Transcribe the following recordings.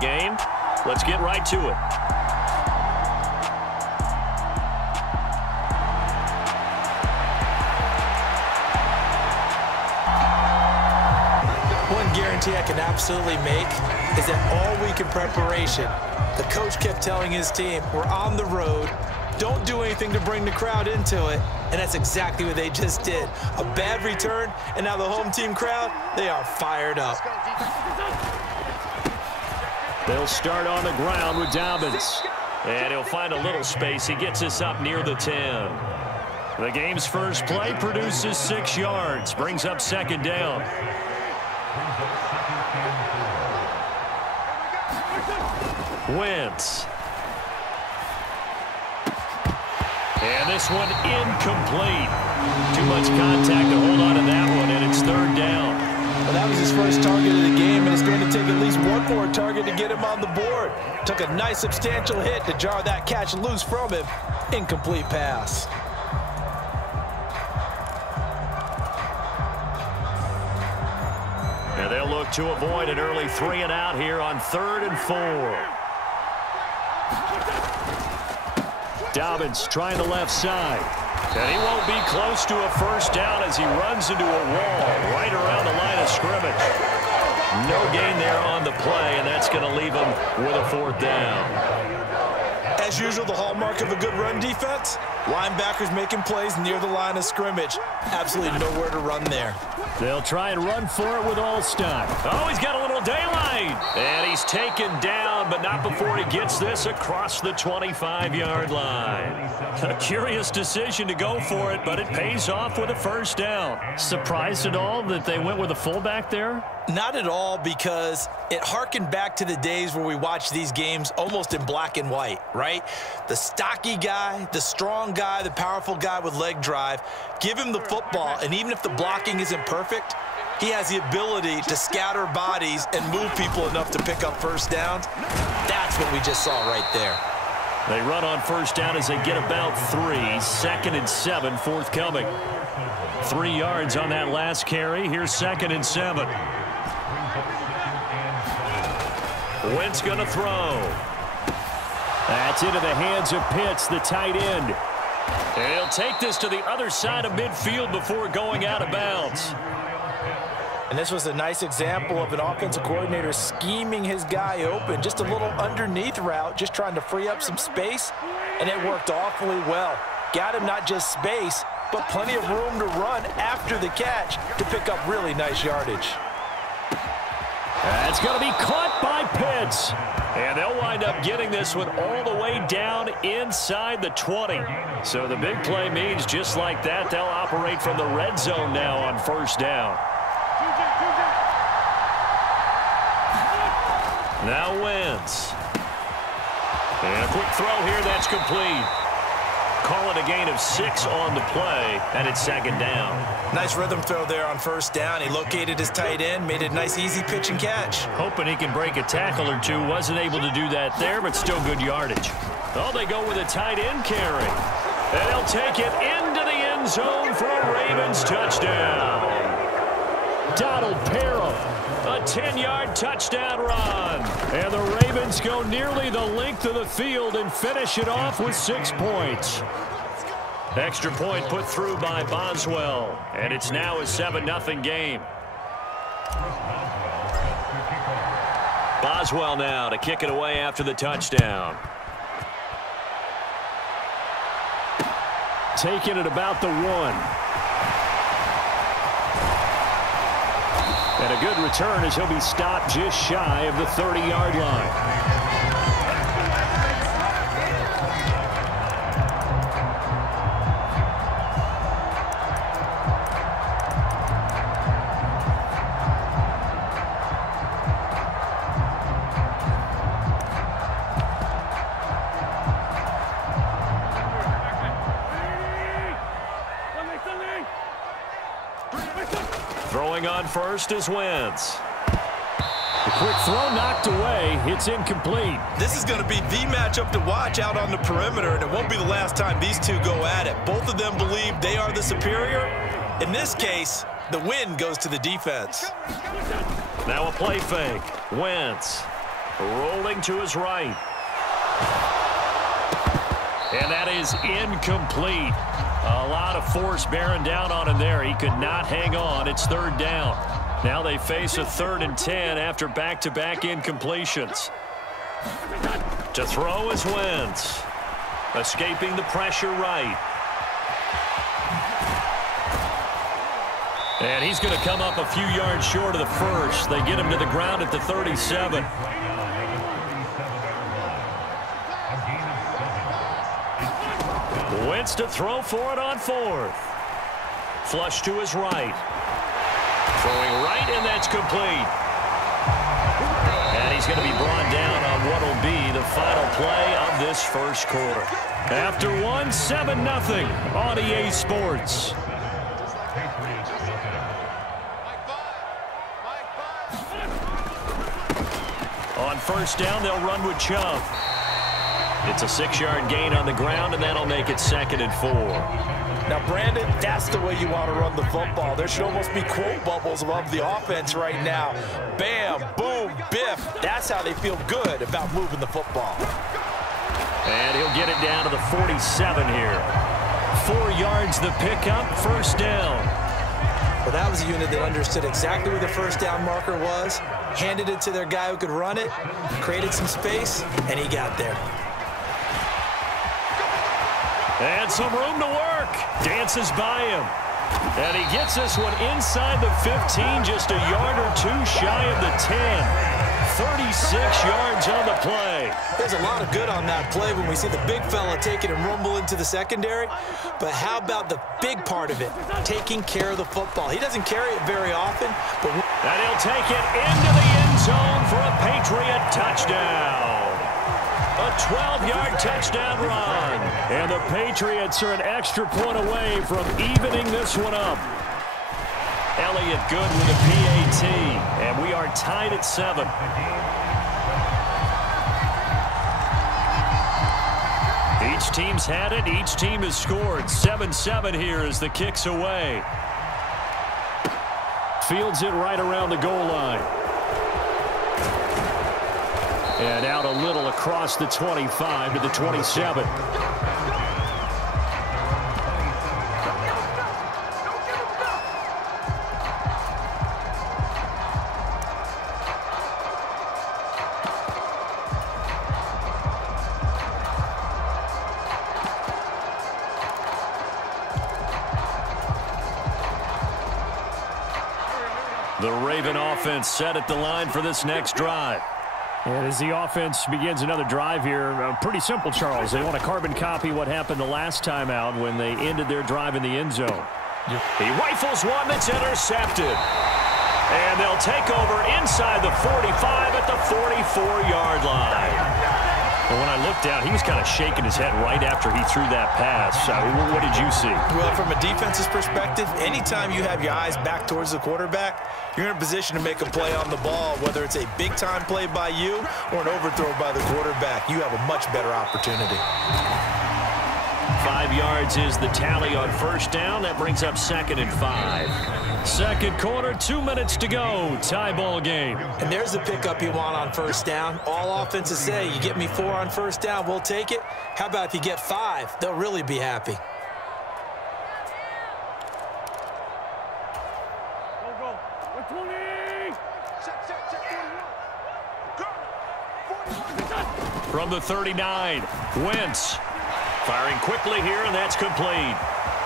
game. Let's get right to it. One guarantee I can absolutely make is that all week in preparation, the coach kept telling his team, we're on the road, don't do anything to bring the crowd into it, and that's exactly what they just did. A bad return, and now the home team crowd, they are fired up. They'll start on the ground with Dobbins. And he'll find a little space. He gets us up near the 10. The game's first play produces 6 yards, brings up second down. Wentz. And this one incomplete. Too much contact to hold on to that one, and it's third down. Well, that was his first target of the game, and it's going to take at least one more target to get him on the board. Took a nice substantial hit to jar that catch loose from him. Incomplete pass. And they'll look to avoid an early 3 and out here on 3rd and 4. Dobbins trying the left side. And he won't be close to a first down as he runs into a wall right around the line of scrimmage. No gain there on the play, and that's going to leave him with a 4th down. As usual, the hallmark of a good run defense, linebackers making plays near the line of scrimmage. Absolutely nowhere to run there. They'll try and run for it with Allstott. Oh, he's got a little daylight. And he's taken down, but not before he gets this across the 25-yard line. A curious decision to go for it, but it pays off with a first down. Surprised at all that they went with a fullback there? Not at all, because it harkened back to the days where we watched these games almost in black and white, right? The stocky guy, the strong guy, the powerful guy with leg drive. Give him the football, and even if the blocking isn't perfect, he has the ability to scatter bodies and move people enough to pick up first downs. That's what we just saw right there. They run on first down as they get about 3. 2nd and 7 forthcoming. 3 yards on that last carry. Here's 2nd and 7. Wentz going to throw. That's into the hands of Pitts, the tight end. And he'll take this to the other side of midfield before going out of bounds. And this was a nice example of an offensive coordinator scheming his guy open. Just a little underneath route, just trying to free up some space, and it worked awfully well. Got him not just space, but plenty of room to run after the catch to pick up really nice yardage. That's going to be caught by Pitts. And they'll wind up getting this one all the way down inside the 20. So the big play means just like that, they'll operate from the red zone now on first down. Now Wentz. And a quick throw here, that's complete. Call it a gain of 6 on the play, and it's 2nd down. Nice rhythm throw there on first down. He located his tight end, made it a nice easy pitch and catch. Hoping he can break a tackle or two. Wasn't able to do that there, but still good yardage. Oh, they go with a tight end carry. And they'll take it into the end zone for a Ravens touchdown. Donald Parham, a 10-yard touchdown run. And the Ravens go nearly the length of the field and finish it off with 6 points. Extra point put through by Boswell. And it's now a 7-0 game. Boswell now to kick it away after the touchdown. Taking it about the 1. And a good return as he'll be stopped just shy of the 30-yard line. Throwing on first is Wentz. The quick throw knocked away. It's incomplete. This is going to be the matchup to watch out on the perimeter, and it won't be the last time these two go at it. Both of them believe they are the superior. In this case, the win goes to the defense. Now a play fake. Wentz. Rolling to his right. And that is incomplete. A lot of force bearing down on him there. He could not hang on. It's third down. Now they face a 3rd and 10 after back-to-back incompletions. To throw is Wentz. Escaping the pressure right. And he's going to come up a few yards short of the first. They get him to the ground at the 37. Wentz to throw for it on 4th. Flush to his right. Throwing right, and that's complete. And he's going to be brought down on what will be the final play of this first quarter. After 7-0 on EA Sports. On first down, they'll run with Chubb. It's a 6-yard gain on the ground, and that'll make it 2nd and 4. Now, Brandon, that's the way you want to run the football. There should almost be quote bubbles above the offense right now. Bam, boom, biff. That's how they feel good about moving the football. And he'll get it down to the 47 here. 4 yards the pickup, first down. Well, that was a unit that understood exactly where the first down marker was, handed it to their guy who could run it, created some space, and he got there. And some room to work. Dances by him. And he gets this one inside the 15, just a yard or two shy of the 10. 36 yards on the play. There's a lot of good on that play when we see the big fella take it and rumble into the secondary. But how about the big part of it, taking care of the football? He doesn't carry it very often. But and he'll take it into the end zone for a Patriot touchdown. A 12-yard touchdown run. And the Patriots are an extra point away from evening this one up. Elliott good with a PAT. And we are tied at 7. Each team's had it. Each team has scored. 7-7 here as the kick's away. Fields it right around the goal line. And out a little across the 25 to the 27. The Raven offense set at the line for this next drive. And as the offense begins another drive here, pretty simple, Charles. They want to carbon copy what happened the last time out when they ended their drive in the end zone. He rifles one that's intercepted. And they'll take over inside the 45 at the 44-yard line. Well, when I looked down, he was kind of shaking his head right after he threw that pass. What did you see? Well, from a defense's perspective, anytime you have your eyes back towards the quarterback, you're in a position to make a play on the ball, whether it's a big-time play by you or an overthrow by the quarterback. You have a much better opportunity. 5 yards is the tally on first down. That brings up 2nd and 5. Second quarter, 2 minutes to go. Tie ball game. And there's the pickup you want on first down. All offenses say, you get me 4 on first down, we'll take it. How about if you get 5? They'll really be happy. From the 39, Wentz firing quickly here, and that's complete.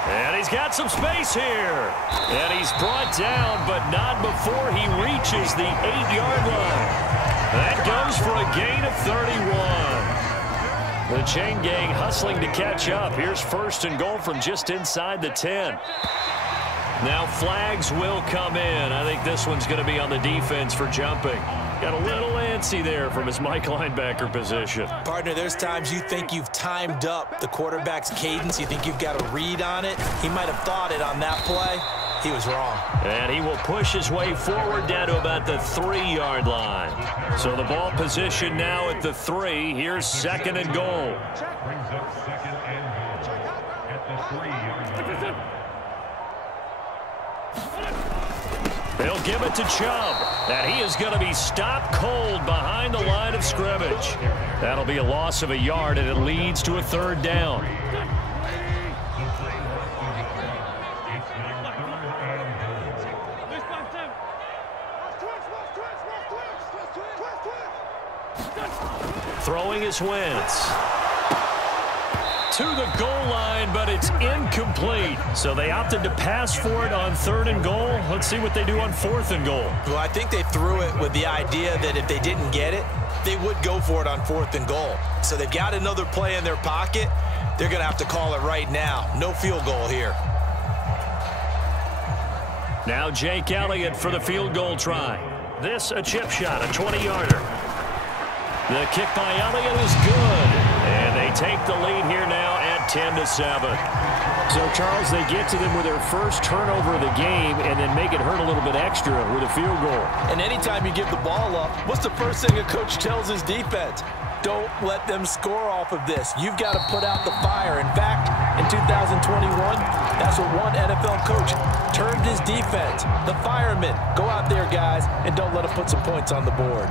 And he's got some space here. And he's brought down, but not before he reaches the 8-yard line. That goes for a gain of 31. The chain gang hustling to catch up. Here's 1st and goal from just inside the 10. Now flags will come in. I think this one's going to be on the defense for jumping. Got a little antsy there from his Mike linebacker position. Partner, there's times you think you've timed up the quarterback's cadence. You think you've got a read on it. He might have thought it on that play. He was wrong. And he will push his way forward down to about the 3-yard line. So the ball position now at the 3. Here's 2nd and goal. Brings up 2nd and goal at the 3-yard line. They'll give it to Chubb, and he is going to be stopped cold behind the line of scrimmage. That'll be a loss of a yard, and it leads to a third down. Throwing is Wentz. To the goal line, but it's incomplete. So they opted to pass for it on 3rd and goal. Let's see what they do on 4th and goal. Well, I think they threw it with the idea that if they didn't get it, they would go for it on 4th and goal. So they've got another play in their pocket. They're going to have to call it right now. No field goal here. Now Jake Elliott for the field goal try. This a chip shot, a 20-yarder. The kick by Elliott is good. And they take the lead here now at 10-7. So, Charles, they get to them with their first turnover of the game and then make it hurt a little bit extra with a field goal. And anytime you give the ball up, what's the first thing a coach tells his defense? Don't let them score off of this. You've got to put out the fire. In fact, in 2021, that's what one NFL coach termed his defense. The firemen. Go out there, guys, and don't let them put some points on the board.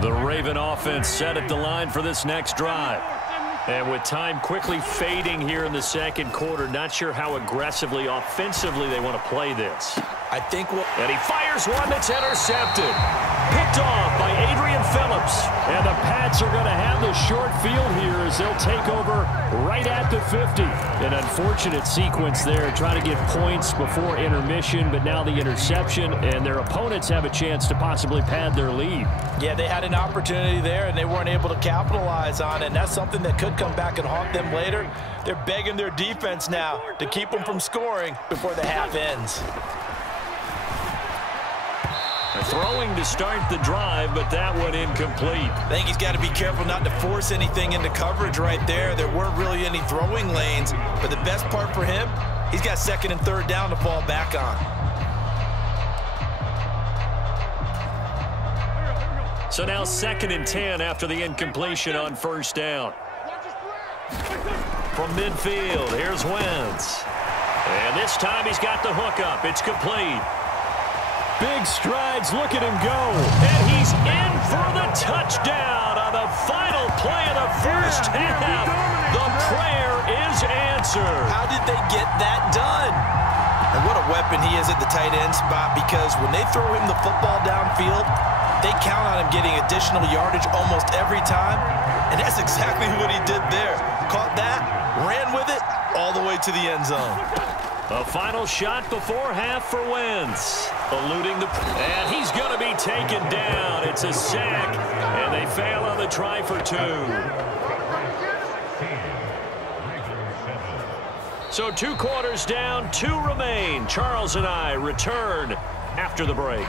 The Raven offense set at the line for this next drive. And with time quickly fading here in the second quarter, not sure how aggressively, offensively they want to play this. I think and he fires one that's intercepted. Picked off by Adrian Phillips. And the Pats are going to have the short field here as they'll take over right at the 50. An unfortunate sequence there, trying to get points before intermission, but now the interception, and their opponents have a chance to possibly pad their lead. Yeah, they had an opportunity there, and they weren't able to capitalize on it, and that's something that could come back and haunt them later. They're begging their defense now to keep them from scoring before the half ends. Throwing to start the drive, but that one incomplete. I think he's got to be careful not to force anything into coverage right there. There weren't really any throwing lanes, but the best part for him, he's got 2nd and 3rd down to fall back on. So now 2nd and 10 after the incompletion on 1st down. From midfield, here's Wentz. And this time he's got the hook up. It's complete. Big strides. Look at him go. And he's in for the touchdown on the final play of the first half. The prayer is answered. How did they get that done? And what a weapon he is at the tight end spot, because when they throw him the football downfield, they count on him getting additional yardage almost every time. And that's exactly what he did there. Caught that, ran with it, all the way to the end zone. A final shot before half for Wentz. Eluding and he's going to be taken down. It's a sack, and they fail on the try for 2. So 2 quarters down, 2 remain. Charles and I return after the break.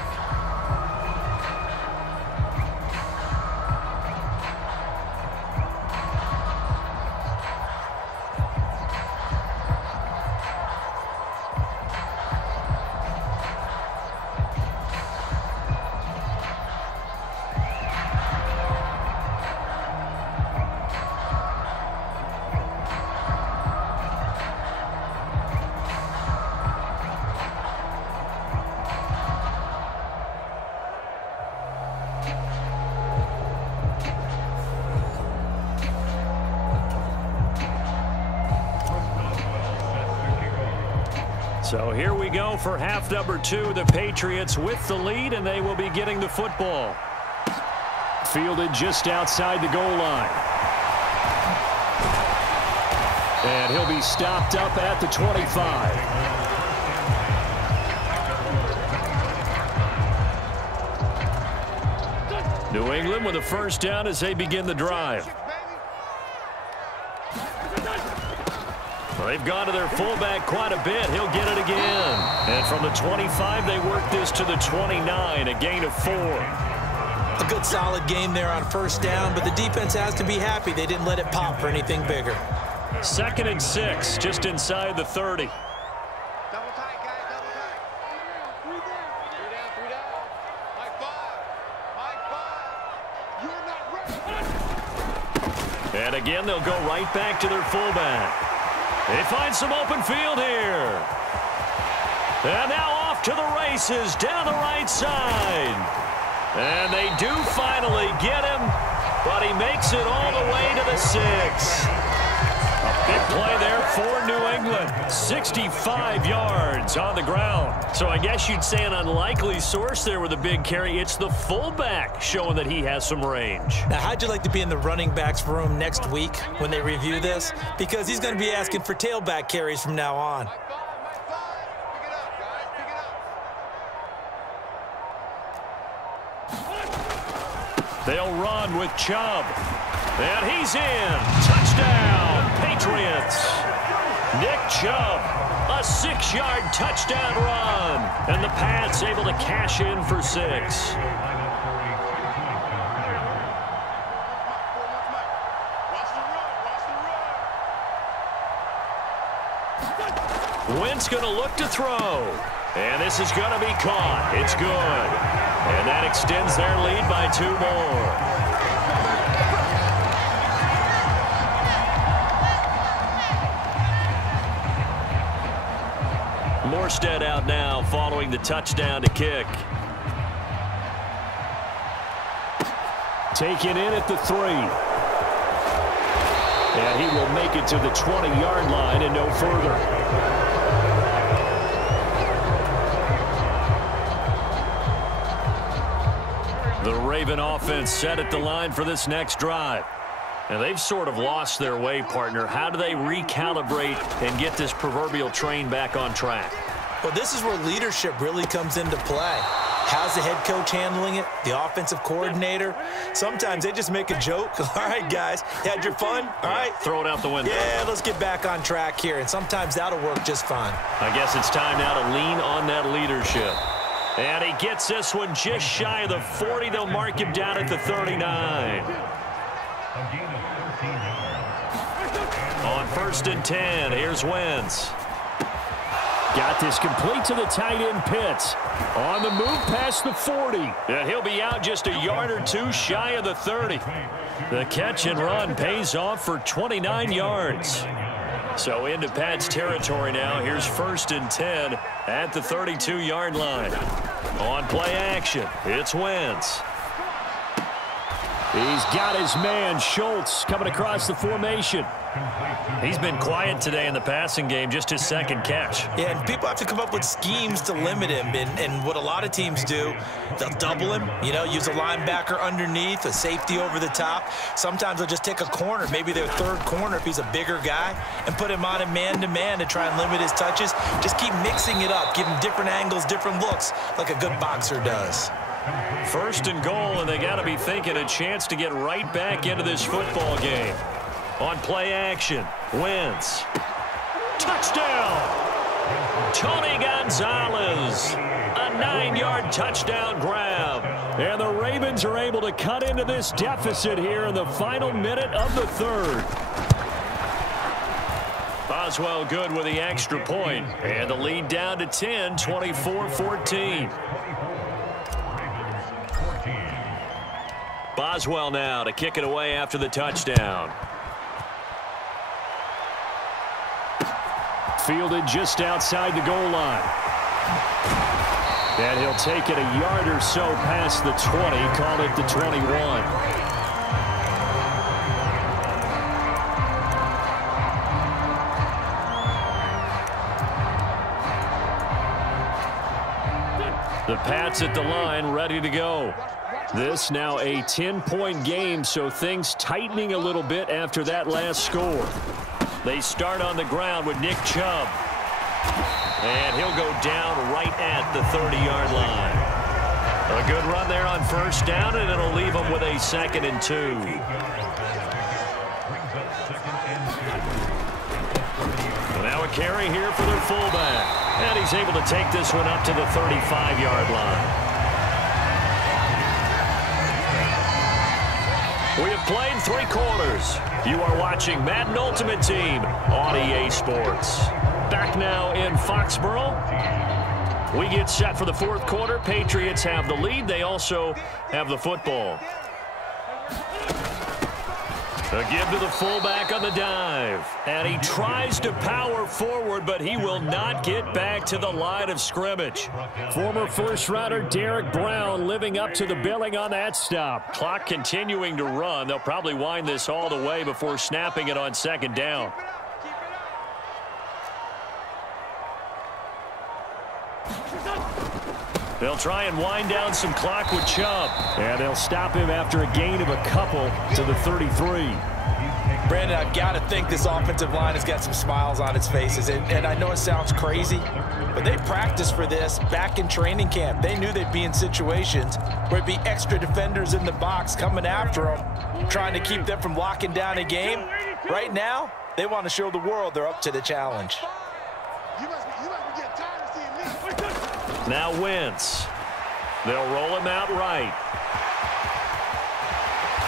So here we go for half number 2. The Patriots with the lead, and they will be getting the football. Fielded just outside the goal line. And he'll be stopped up at the 25. New England with a first down as they begin the drive. They've gone to their fullback quite a bit. He'll get it again. And from the 25, they work this to the 29, a gain of 4. A good solid game there on first down, but the defense has to be happy they didn't let it pop for anything bigger. 2nd and 6, just inside the 30. Double tight, guys, double tight. 3 down. 3 down. High five. You're not ready. And again, they'll go right back to their fullback. They find some open field here. And now off to the races down the right side. And they do finally get him, but he makes it all the way to the 6. A big play there for New England. 65 yards on the ground. So I guess you'd say an unlikely source there with a big carry. It's the fullback showing that he has some range. Now, how'd you like to be in the running backs room next week when they review this? Because he's going to be asking for tailback carries from now on. They'll run with Chubb. And he's in. Touchdown, Patriots. Nick Chubb, a 6-yard touchdown run. And the Pats able to cash in for 6. Wentz going to look to throw. And this is going to be caught. It's good. And that extends their lead by 2 more. Morstead out now following the touchdown to kick. Taken in at the 3. And he will make it to the 20-yard line and no further. The Raven offense set at the line for this next drive. And they've sort of lost their way, partner. How do they recalibrate and get this proverbial train back on track? Well, this is where leadership really comes into play. How's the head coach handling it? The offensive coordinator? Sometimes they just make a joke. All right, guys, you had your fun? All right. Throw it out the window. Yeah, let's get back on track here. And sometimes that'll work just fine. I guess it's time now to lean on that leadership. And he gets this one just shy of the 40. They'll mark him down at the 39. On 1st and 10, here's Wentz. Got this complete to the tight end Pitts. On the move past the 40. And he'll be out just a yard or 2 shy of the 30. The catch and run pays off for 29 yards. So into Pat's territory now. Here's 1st and 10 at the 32-yard line. On play action, it's Wentz. He's got his man, Schultz, coming across the formation. He's been quiet today in the passing game, just his 2nd catch. Yeah, and people have to come up with schemes to limit him. And what a lot of teams do, they'll double him, use a linebacker underneath, a safety over the top. Sometimes they'll just take a corner, maybe their 3rd corner if he's a bigger guy, and put him on a man-to-man to try and limit his touches. Just keep mixing it up, give him different angles, different looks, like a good boxer does. 1st and goal, and they got to be thinking a chance to get right back into this football game. On play action, Wentz. Touchdown! Tony Gonzalez. A 9-yard touchdown grab. And the Ravens are able to cut into this deficit here in the final minute of the 3rd. Boswell good with the extra point. And the lead down to 10, 24-14. Boswell now to kick it away after the touchdown. Fielded just outside the goal line. And he'll take it a yard or so past the 20, call it the 21. The Pats at the line, ready to go. This now a 10-point game, so things tightening a little bit after that last score. They start on the ground with Nick Chubb. And he'll go down right at the 30-yard line. A good run there on 1st down, and it'll leave them with a 2nd and 2. Now a carry here for their fullback. And he's able to take this one up to the 35-yard line. We have played 3 quarters. You are watching Madden Ultimate Team on EA Sports. Back now in Foxborough. We get set for the 4th quarter. Patriots have the lead. They also have the football. A give to the fullback on the dive. And he tries to power forward, but he will not get back to the line of scrimmage. Former first-rounder Derek Brown living up to the billing on that stop. Clock continuing to run. They'll probably wind this all the way before snapping it on second down. They'll try and wind down some clock with Chubb. And they'll stop him after a gain of a couple to the 33. Brandon, I've got to think this offensive line has got some smiles on its faces. And I know it sounds crazy, but they practiced for this back in training camp. They knew they'd be in situations where it'd be extra defenders in the box coming after them, trying to keep them from locking down a game. Right now, they want to show the world they're up to the challenge. Now Wentz. They'll roll him out right.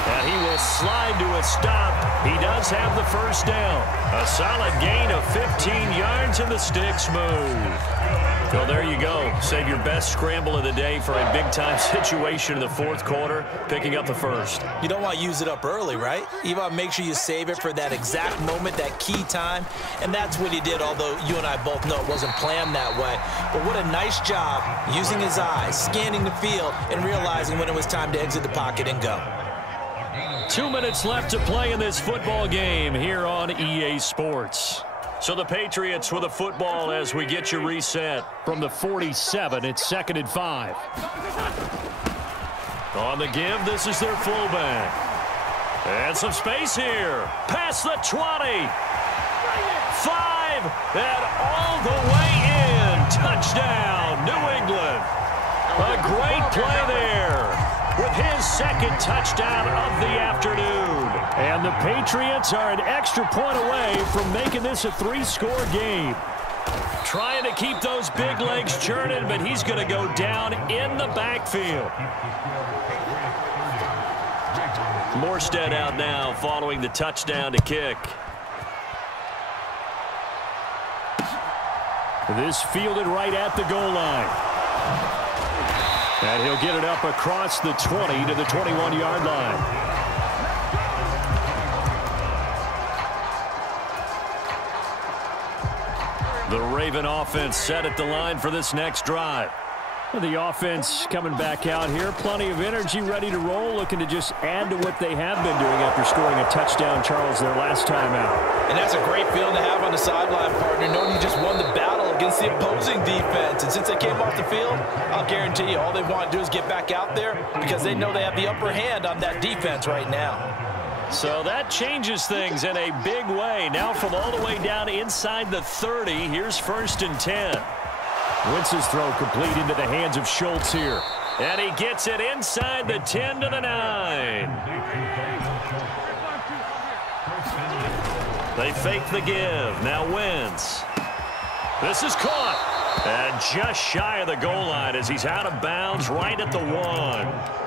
And he will slide to a stop. He does have the first down. A solid gain of 15 yards and the sticks move. Well, there you go. Save your best scramble of the day for a big-time situation in the fourth quarter, picking up the first. You don't want to use it up early, right? You want to make sure you save it for that exact moment, that key time, and that's what he did, although you and I both know it wasn't planned that way. But what a nice job using his eyes, scanning the field, and realizing when it was time to exit the pocket and go. 2 minutes left to play in this football game here on EA Sports. So the Patriots with a football as we get you reset. From the 47, it's 2nd and 5. On the give, this is their fullback. And some space here. Past the 20. 5. And all the way in. Touchdown, New England. A great play there with his second touchdown of the afternoon. And the Patriots are an extra point away from making this a 3-score game. Trying to keep those big legs churning, but he's going to go down in the backfield. Morstead out now following the touchdown to kick. This fielded right at the goal line. And he'll get it up across the 20 to the 21-yard line. The Raven offense set at the line for this next drive. The offense coming back out here. Plenty of energy, ready to roll, looking to just add to what they have been doing after scoring a touchdown, Charles, their last time out. And that's a great feeling to have on the sideline, partner, knowing you just won the battle against the opposing defense. And since they came off the field, I'll guarantee you all they want to do is get back out there because they know they have the upper hand on that defense right now. So that changes things in a big way. Now from all the way down inside the 30, here's 1st and 10. Wentz's throw complete into the hands of Schultz here. And he gets it inside the 10 to the 9. They fake the give. Now Wentz. This is caught. And just shy of the goal line as he's out of bounds right at the 1.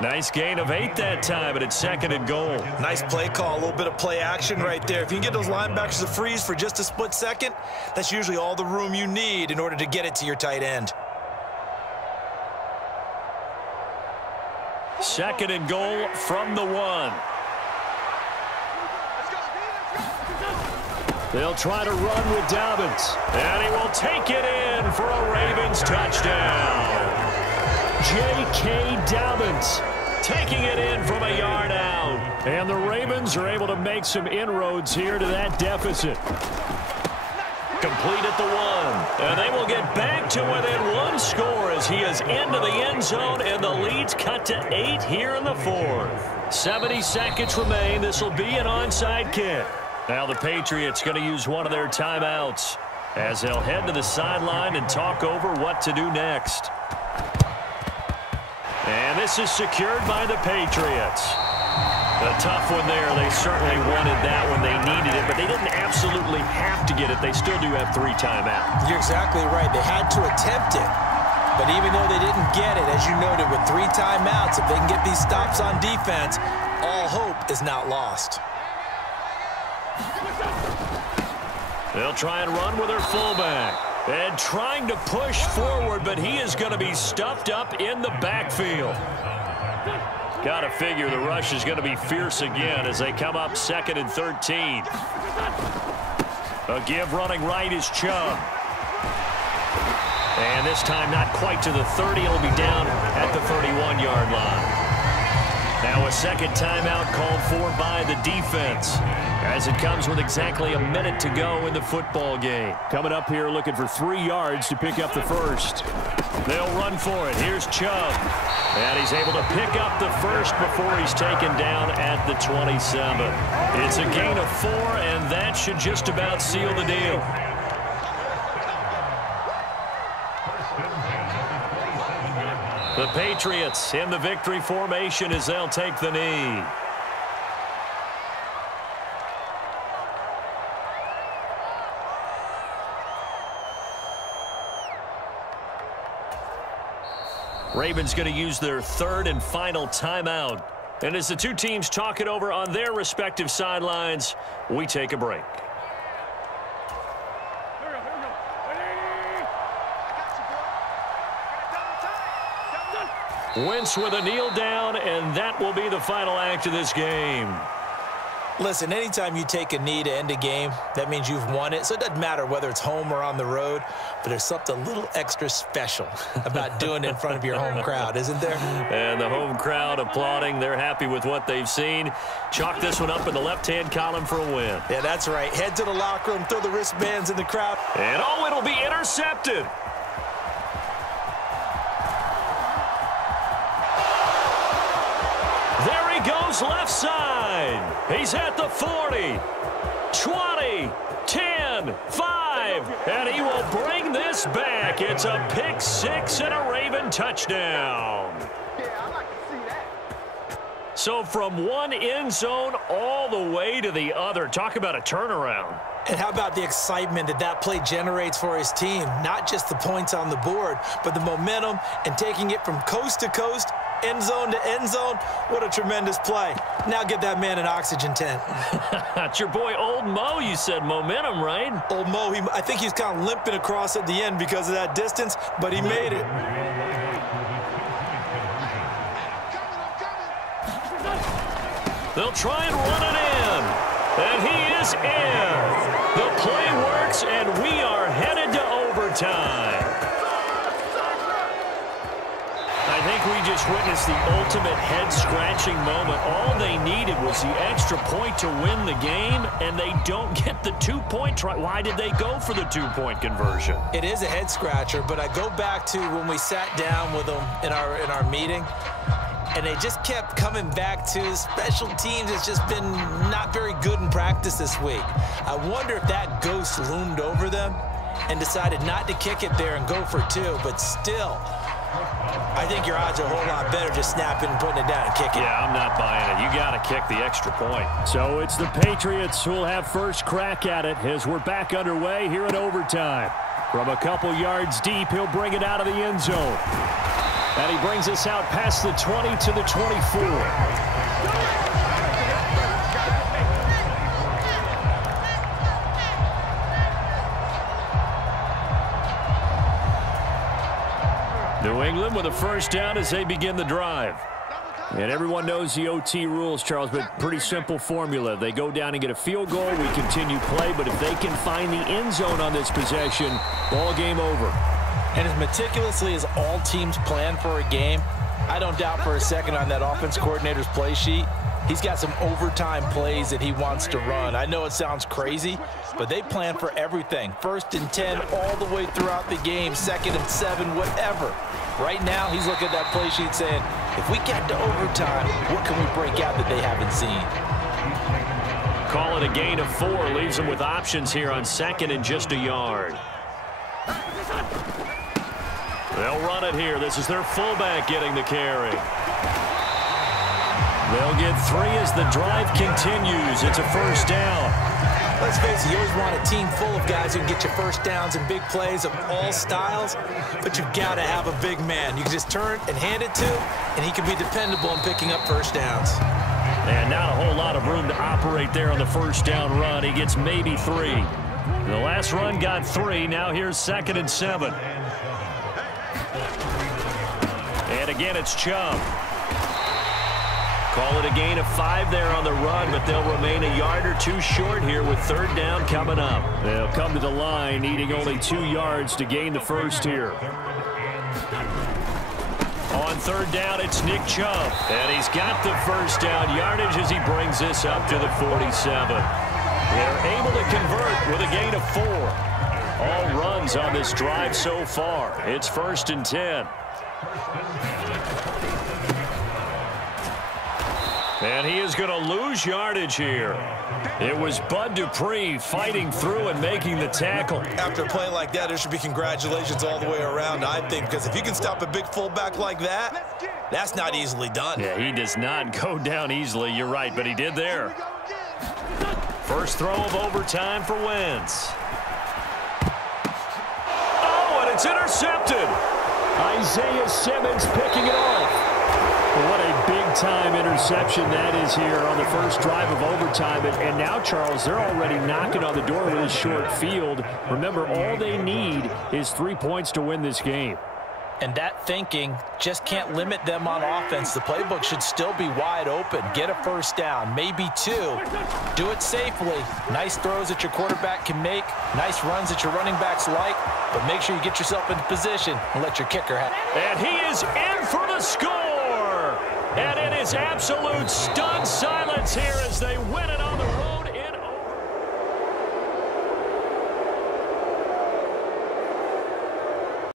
Nice gain of 8 that time, but it's 2nd and goal. Nice play call, a little bit of play action right there. If you can get those linebackers to freeze for just a split second, that's usually all the room you need in order to get it to your tight end. 2nd and goal from the 1. They'll try to run with Dobbins. And he will take it in for a Ravens touchdown. J.K. Dobbins taking it in from a yard out. And the Ravens are able to make some inroads here to that deficit. Complete at the 1. And they will get back to within 1 score as he is into the end zone, and the lead's cut to 8 here in the 4th. 70 seconds remain. This will be an onside kick. Now the Patriots going to use one of their timeouts as they'll head to the sideline and talk over what to do next. And this is secured by the Patriots. A tough one there. They certainly wanted that when they needed it, but they didn't absolutely have to get it. They still do have 3 timeouts. You're exactly right. They had to attempt it. But even though they didn't get it, as you noted, with 3 timeouts, if they can get these stops on defense, all hope is not lost. They'll try and run with their fullback. And trying to push forward, but he is going to be stuffed up in the backfield. Got to figure the rush is going to be fierce again as they come up 2nd and 13. A give running right is Chubb. And this time not quite to the 30. It'll be down at the 31-yard line. Now a second timeout called for by the defense as it comes with exactly a minute to go in the football game. Coming up here looking for 3 yards to pick up the first. They'll run for it. Here's Chubb. And he's able to pick up the first before he's taken down at the 27. It's a gain of 4, and that should just about seal the deal. The Patriots in the victory formation as they'll take the knee. Ravens going to use their 3rd and final timeout. And as the two teams talk it over on their respective sidelines, we take a break. Wentz with a kneel down, and that will be the final act of this game. Listen, anytime you take a knee to end a game, that means you've won it. So it doesn't matter whether it's home or on the road, but there's something a little extra special about doing it in front of your home crowd, isn't there? And the home crowd applauding. They're happy with what they've seen. Chalk this one up in the left-hand column for a win. Yeah, that's right. Head to the locker room, throw the wristbands in the crowd. And oh, it'll be intercepted. There he goes left side. He's at the 40, 20, 10, 5, and he will bring this back. It's a pick 6 and a Raven touchdown. So from one end zone all the way to the other. Talk about a turnaround. And how about the excitement that that play generates for his team? Not just the points on the board, but the momentum and taking it from coast to coast, end zone to end zone. What a tremendous play. Now get that man an oxygen tent. It's your boy Old Mo. You said momentum, right? Old Mo, I think he's kind of limping across at the end because of that distance, but he made it. They'll try and run it in. And he is in. The play works, and we are headed to overtime. I think we just witnessed the ultimate head-scratching moment. All they needed was the extra point to win the game, and they don't get the 2-point try. Why did they go for the 2-point conversion? It is a head-scratcher, but I go back to when we sat down with them in our meeting, and they just kept coming back to special teams. It's just been not very good in practice this week. I wonder if that ghost loomed over them and decided not to kick it there and go for 2, but still, I think your odds are a whole lot better just snapping and putting it down and kicking. Yeah, I'm not buying it. You got to kick the extra point. So it's the Patriots who will have first crack at it as we're back underway here in overtime. From a couple yards deep, he'll bring it out of the end zone. And he brings us out past the 20 to the 24. New England with a first down as they begin the drive. And everyone knows the OT rules, Charles, but pretty simple formula. They go down and get a field goal, we continue play, but if they can find the end zone on this possession, ball game over. And as meticulously as all teams plan for a game, I don't doubt for a second on that offense coordinator's play sheet, he's got some overtime plays that he wants to run. I know it sounds crazy, but they plan for everything. 1st and 10 all the way throughout the game, 2nd and 7, whatever. Right now, he's looking at that play sheet saying, if we get to overtime, what can we break out that they haven't seen? Call it a gain of 4. Leaves them with options here on 2nd and just a yard. They'll run it here. This is their fullback getting the carry. They'll get 3 as the drive continues. It's a first down. Let's face it, you always want a team full of guys who can get you first downs and big plays of all styles, but you've got to have a big man. You can just turn and hand it to, and he can be dependable in picking up first downs. And not a whole lot of room to operate there on the first down run. He gets maybe 3. The last run got 3. Now here's 2nd and 7. And again, it's Chubb. Call it a gain of 5 there on the run, but they'll remain a yard or 2 short here with 3rd down coming up. They'll come to the line, needing only 2 yards to gain the first here. On 3rd down, it's Nick Chubb. And he's got the first down yardage as he brings this up to the 47. They're able to convert with a gain of 4. All runs on this drive so far. It's 1st and 10. And he is going to lose yardage here. It was Bud Dupree fighting through and making the tackle. After a play like that, there should be congratulations all the way around, I think, because if you can stop a big fullback like that, that's not easily done. Yeah, he does not go down easily. You're right, but he did there. First throw of overtime for Wentz. Oh, and it's intercepted. Isaiah Simmons picking it off. What a big-time interception that is here on the first drive of overtime. And now, Charles, they're already knocking on the door with a short field. Remember, all they need is 3 points to win this game. And that thinking just can't limit them on offense. The playbook should still be wide open. Get a first down, maybe 2. Do it safely. Nice throws that your quarterback can make. Nice runs that your running backs like. But make sure you get yourself into position and let your kicker have it. And he is in for the score. And it is absolute stunned silence here as they win it on the